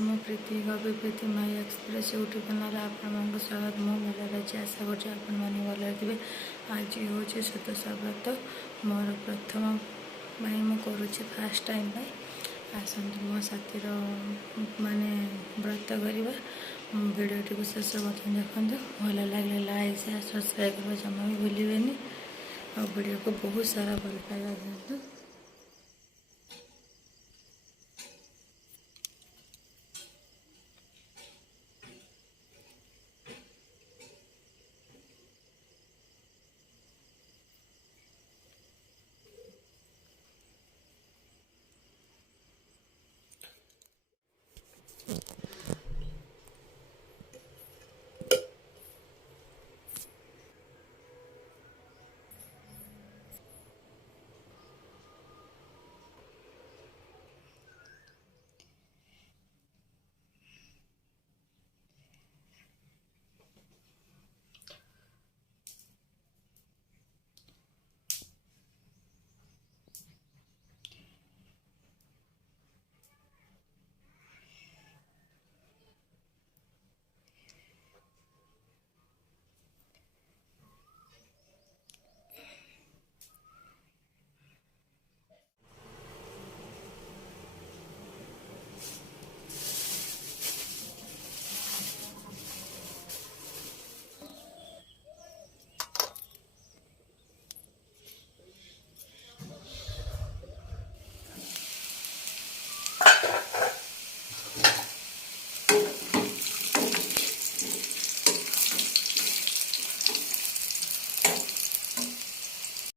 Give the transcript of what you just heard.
मो प्रीति कवि प्रीति माई एक्सप्रेस यूट्यूब चैनल आपको स्वागत। मो भल अच्छी आशा कर भल थे। आज हूँ सुदशा व्रत मोर प्रथम मुझे फास्ट टाइम आसतु मो साथीर माने व्रत करवा। वीडियो को शेष बर्तन देखते भल लगे लाइक शेयर सब्सक्राइब करवा जमा भी भूलें। और वीडियो को बहुत सारा भल पाइबा दिंतु।